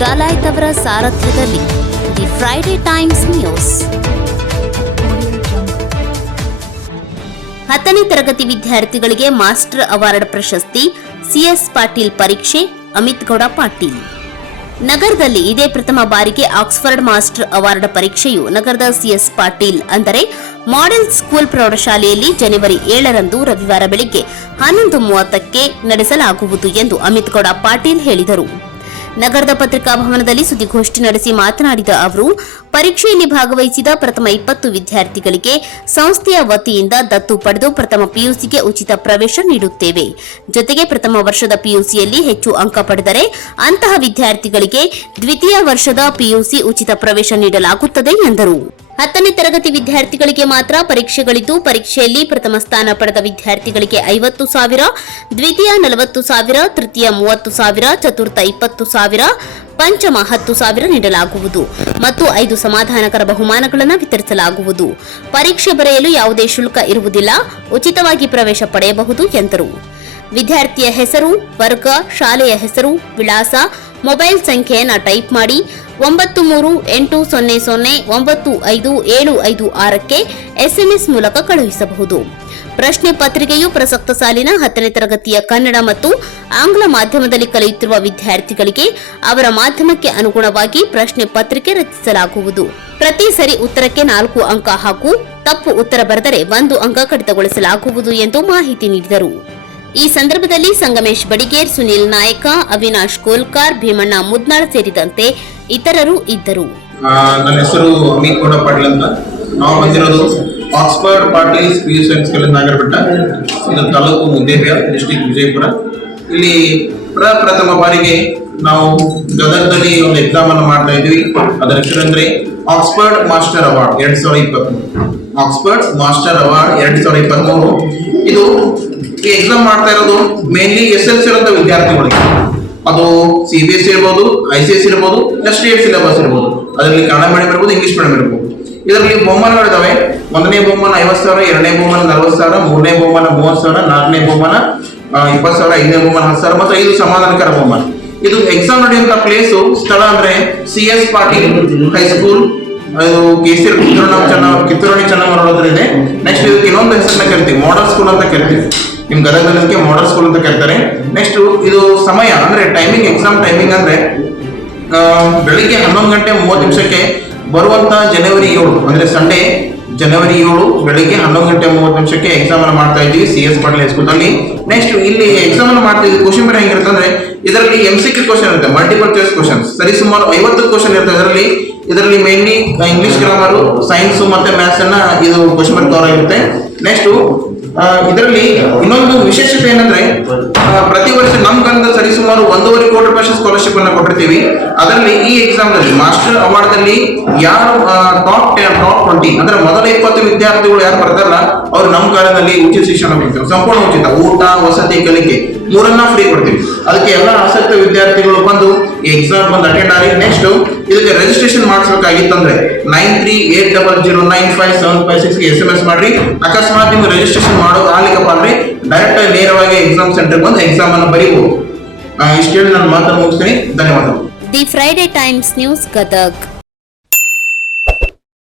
ಡಾಲಾಯ್ತ್ ಅವರ ಸಾರಥ್ಯದಲ್ಲಿ the Friday times news. 10ನೇ ತರಗತಿ ವಿದ್ಯಾರ್ಥಿಗಳಿಗೆ ಮಾಸ್ಟರ್ ಅವಾರ್ಡ್ ಪ್ರಶಸ್ತಿ. ಸಿಎಸ್ ಪಾಟೀಲ್ ಪರೀಕ್ಷೆ. ಅಮಿತ್ ಗೌಡ ಪಾಟೀಲ್. ನಗರದಲ್ಲಿ ಇದೇ ಪ್ರಥಮ ಬಾರಿಗೆ ಆಕ್ಸ್ಫರ್ಡ್ ಮಾಸ್ಟರ್ ಅವಾರ್ಡ್ ಪರೀಕ್ಷೆಯು ನಗರದ ಸಿಎಸ್ ಪಾಟೀಲ್ ಅಂದರೆ ಮಾಡೆಲ್ ಸ್ಕೂಲ್ ಪ್ರೌಢಶಾಲೆಯಲ್ಲಿ ಜನವರಿ 7ರಂದು ರವಿವಾರ ಬೆಳಿಗ್ಗೆ 11:30ಕ್ಕೆ ನಡೆಸಲಾಗುವುದು ಎಂದು ಅಮಿತ್ ಗೌಡ ಪಾಟೀಲ್ ಹೇಳಿದರು. ನಗರದ ಪತ್ರಿಕಾ ಭವನದಲ್ಲಿ ಸುದ್ದಿಗೋಷ್ಠಿ ನಡೆಸಿ ಮಾತನಾಡಿದ ಅವರು, ಪರೀಕ್ಷೆಯಲ್ಲಿ ಭಾಗವಹಿಸಿದ ಪ್ರಥಮ 20 ವಿದ್ಯಾರ್ಥಿಗಳಿಗೆ ಸಂಸ್ಥೆಯ ವತಿಯಿಂದ ದತ್ತು ಪಡೆದು ಪ್ರಥಮ ಪಿಯುಸಿಗೆ ಉಚಿತ ಪ್ರವೇಶ ನೀಡುತ್ತೇವೆ. ಜೊತೆಗೆ ಪ್ರಥಮ ವರ್ಷದ ಪಿಯುಸಿಯಲ್ಲಿ ಹೆಚ್ಚು ಅಂಕ ಪಡೆದರೆ ಅಂತಹ ವಿದ್ಯಾರ್ಥಿಗಳಿಗೆ ದ್ವಿತೀಯ ವರ್ಷದ ಪಿಯುಸಿ ಉಚಿತ ಪ್ರವೇಶ ನೀಡಲಾಗುತ್ತದೆ ಎಂದರು. 10ನೇ ತರಗತಿ ವಿದ್ಯಾರ್ಥಿಗಳಿಗೆ ಮಾತ್ರ ಪರೀಕ್ಷೆಗಳಿದ್ದು, ಪರೀಕ್ಷೆಯಲ್ಲಿ ಪ್ರಥಮ ಸ್ಥಾನ ಪಡೆದ ವಿದ್ಯಾರ್ಥಿಗಳಿಗೆ 50,000, ದ್ವಿತೀಯ 40,000, ತೃತೀಯ 30,000, ಚತುರ್ಥ 20,000, ಪಂಚಮ 10,000 ನೀಡಲಾಗುವುದು ಮತ್ತು 5 ಸಮಾಧಾನಕರ ಬಹುಮಾನಗಳನ್ನು ವಿತರಿಸಲಾಗುವುದು. ಪರೀಕ್ಷೆ ಬರೆಯಲು ಯಾವುದೇ ಶುಲ್ಕ ಇರುವುದಿಲ್ಲ, ಉಚಿತವಾಗಿ ಪ್ರವೇಶ ಪಡೆಯಬಹುದು ಎಂದರು. ವಿದ್ಯಾರ್ಥಿಯ ಹೆಸರು, ವರ್ಗ, ಶಾಲೆಯ ಹೆಸರು, ವಿಳಾಸ, ಮೊಬೈಲ್ ಸಂಖ್ಯೆಯನ್ನು ಟೈಪ್ ಮಾಡಿ 9380095756ಕ್ಕೆ SMS ಮೂಲಕ ಕಳುಹಿಸಬಹುದು. ಪ್ರಶ್ನೆ ಪತ್ರಿಕೆಯು ಪ್ರಸಕ್ತ ಸಾಲಿನ 10ನೇ ತರಗತಿಯ ಕನ್ನಡ ಮತ್ತು ಆಂಗ್ಲ ಮಾಧ್ಯಮದಲ್ಲಿ ಕಲಿಯುತ್ತಿರುವ ವಿದ್ಯಾರ್ಥಿಗಳಿಗೆ ಅವರ ಮಾಧ್ಯಮಕ್ಕೆ ಅನುಗುಣವಾಗಿ ಪ್ರಶ್ನೆ ಪತ್ರಿಕೆ ರಚಿಸಲಾಗುವುದು. ಪ್ರತಿ ಸರಿ ಉತ್ತರಕ್ಕೆ 4 ಅಂಕ ಹಾಗೂ ತಪ್ಪು ಉತ್ತರ ಬರೆದರೆ 1 ಅಂಕ ಕಡಿತಗೊಳಿಸಲಾಗುವುದು ಎಂದು ಮಾಹಿತಿ ನೀಡಿದರು. ಈ ಸಂದರ್ಭದಲ್ಲಿ ಸಂಗಮೇಶ್ ಬಡಿಗೇರ್, ಸುನಿಲ್ ನಾಯಕ, ಅವಿನಾಶ್ ಕೋಲ್ಕಾರ್, ಭೀಮಣ್ಣ ಮುದ್ನಾಳ್ ಸೇರಿದಂತೆ ಇತರರು ಇದ್ದರು. ನನ್ನ ಹೆಸರು ಅಮಿತ್ ಗೌಡ ಪಾಟೀಲ್ ಅಂತ. ನಾವು ಬಂದಿರೋದು Oxford Patil PU science college Nagarabetta, ಇದು ತಾಲೂಕು ಮುದ್ದೇಬಿಹಾಳ್, ಡಿಸ್ಟ್ರಿಕ್ಟ್ ವಿಜಯಪುರ. ಇಲ್ಲಿ ಪ್ರಥಮ ಬಾರಿಗೆ ನಾವು ಗದಗದಲ್ಲಿ ಒಂದು ಎಕ್ಸಾಮ್ ಅನ್ನು ಮಾಡ್ತಾ ಇದ್ವಿ. ಅದರ ಹೆಸರಂದ್ರೆ Oxford master award 2023. Oxford master award 2023 ಇದು ಈ ಎಕ್ಸಾಮ್ ಮಾಡ್ತಾ ಇರೋದು ಮೇನ್ಲಿ SSLC ಇರುವಂತ ವಿದ್ಯಾರ್ಥಿಗಳಿಗೆ. ಅದು CBSE ಇರ್ಬೋದು, ICSE ಇರ್ಬೋದು, ಸ್ಟೇಟ್ ಸಿಲೆಬಸ್ ಇರ್ಬೋದು. ಅದರಲ್ಲಿ ಕನ್ನಡ ಮೀಡಿಯಂ ಇರ್ಬೋದು, ಇಂಗ್ಲಿಷ್ ಮೀಡಿಯಂ ಇರ್ಬೋದು. ಇದರಲ್ಲಿ ಬಹುಮಾನಗಳಿದಾವೆ. 1ನೇ ಬಹುಮಾನ 50,000, 2ನೇ ಬಹುಮಾನ 40,000, 3ನೇ ಬಹುಮಾನ 30,000, 4ನೇ ಬಹುಮಾನ 20,000, 5ನೇ ಬಹುಮಾನ 10,000 ಮತ್ತು 5 ಸಮಾಧಾನಕರ ಬಹುಮಾನ. ಇದು ಎಕ್ಸಾಮ್ ನಡೆಯುವಂತ ಪ್ಲೇಸು ಸ್ಥಳ ಅಂದ್ರೆ CS ಪಾಟೀಲ್ ಹೈಸ್ಕೂಲ್, ಅದು ಕೇಸರಿ ಕಿತ್ತೂರಾಣಿ ಚೆನ್ನಮ್ಮನವರ ಇದೆ. ನೆಕ್ಸ್ಟ್ ಇದಕ್ಕೆ ಇನ್ನೊಂದು ಹೆಸರನ್ನ ಕರಿತೀವಿ, ಮಾಡೆಲ್ ಸ್ಕೂಲ್ ಅಂತ ಕರಿತೀವಿ. ನಿಮ್ ಗದಗದಲ್ಲಿ ಮಾಡೆಲ್ ಸ್ಕೂಲ್ ಅಂತ ಕರೀತಾರೆ. ನೆಕ್ಸ್ಟ್ ಇದು ಸಮಯ ಅಂದ್ರೆ ಟೈಮಿಂಗ್, ಎಕ್ಸಾಮ್ ಟೈಮಿಂಗ್ ಅಂದ್ರೆ ಬೆಳಿಗ್ಗೆ 11:30 ಬರುವಂತ ಜನವರಿ 7 ಅಂದ್ರೆ ಸಂಡೇ ಜನವರಿ 7 ಬೆಳಿಗ್ಗೆ 11:30 ಎಕ್ಸಾಮ್ ಅನ್ನು ಮಾಡ್ತಾ ಇದ್ದೀವಿ CS ಪಾಟೀಲ್ ಹೈಸ್ಕೂಲ್ ಅಲ್ಲಿ. ನೆಕ್ಸ್ಟ್ ಇಲ್ಲಿ ಎಕ್ಸಾಮ್ ಅನ್ನು ಮಾಡ್ತಾ ಇದ್ದೀವಿ. ಕ್ವಶನ್ ಪೇಪರ್ ಹೆಂಗಿರುತ್ತೆ ಅಂದ್ರೆ ಇದರಲ್ಲಿ MCQ ಕ್ವಶನ್ ಇರುತ್ತೆ, ಮಲ್ಟಿಪಲ್ ಚಾಯ್ಸ್ ಕ್ವಶನ್ಸ್. ಸರಿ ಸುಮಾರು 50 ಕ್ವಶನ್ ಇರುತ್ತೆ. ಇದರಲ್ಲಿ ಮೇನ್ಲಿ ಇಂಗ್ಲಿಷ್ ಗ್ರಾಮರ್, ಸೈನ್ಸ್ ಮತ್ತೆ ಮ್ಯಾಥ್ಸ್ ಅನ್ನ ಇದು ಕ್ವಶನ್ ಪೇಪರ್ ಕವರ್ ಆಗಿರುತ್ತೆ. ನೆಕ್ಸ್ಟ್ ಇದರಲ್ಲಿ ಇನ್ನೊಂದು ವಿಶೇಷತೆ ಏನಂದ್ರೆ ಪ್ರತಿ ವರ್ಷ ನಮ್ಮ ಕನ್ನಡ ಸರಿಸುಮಾರು 1.5 ಕೋಟಿ ರೂಪಾಯಿ ಸ್ಕಾಲರ್ಶಿಪ್ ಅನ್ನ ಕೊಟ್ಟಿರ್ತೀವಿ. ಅದರಲ್ಲಿ ಈ ಎಕ್ಸಾಮ್ ನಲ್ಲಿ ಮಾಸ್ಟರ್ ಅವಾರ್ಡ್ ದಲ್ಲಿ ಯಾರು ಟಾಪ್ 20 ಅಂದ್ರೆ ಮೊದಲ 20 ವಿದ್ಯಾರ್ಥಿಗಳು ಯಾರು ಬರ್ತಾರಲ್ಲ ಅವ್ರು ನಮ್ಮ ಕಾಲೇಜಲ್ಲಿ ಉಚಿತ ಶಿಕ್ಷಣ ಕೊಡ್ತೀವಿ, ಸಂಪೂರ್ಣ ಉಚಿತ. ಊಟ, ವಸತಿ, ಕಲಿಕೆ 3 ಫ್ರೀ ಕೊಡ್ತೀವಿ. ಅದಕ್ಕೆ ಎಲ್ಲ ಆಸಕ್ತ ವಿದ್ಯಾರ್ಥಿಗಳು ಬಂದು ಈ ಎಕ್ಸಾಮ್ ಬಂದು ಅಟೆಂಡ್ ಆಗಿ ನೆಕ್ಸ್ಟ್ ಇದಕ್ಕೆ ರಿಜಿಸ್ಟ್ರೇಷನ್ ಮಾಡಿಸಬೇಕಾಗಿತ್ತಂದ್ರೆ 9380095756 SMS ಮಾಡ್ರಿ. ಅಕಸ್ಮಾತ್ ನಿಮ್ಗೆ ರಿಜಿಸ್ಟ್ರೇಷನ್ ಮಾಡೋದು ಆಗ್ಲಿಕ್ಕಪ್ಪ ಅಂದ್ರೆ ಡೈರೆಕ್ಟ್ ನೇರವಾಗಿ ಎಕ್ಸಾಮ್ ಸೆಂಟರ್ ಬಂದು ಎಕ್ಸಾಮ್ ಅನ್ನು ಬರೀಬಹುದು. ಇಷ್ಟು ಹೇಳಿ ನಾನು ಮಾತನ್ನು ಮುಗಿಸ್ತೀನಿ. ಧನ್ಯವಾದಗಳು. The Friday times news Gadag.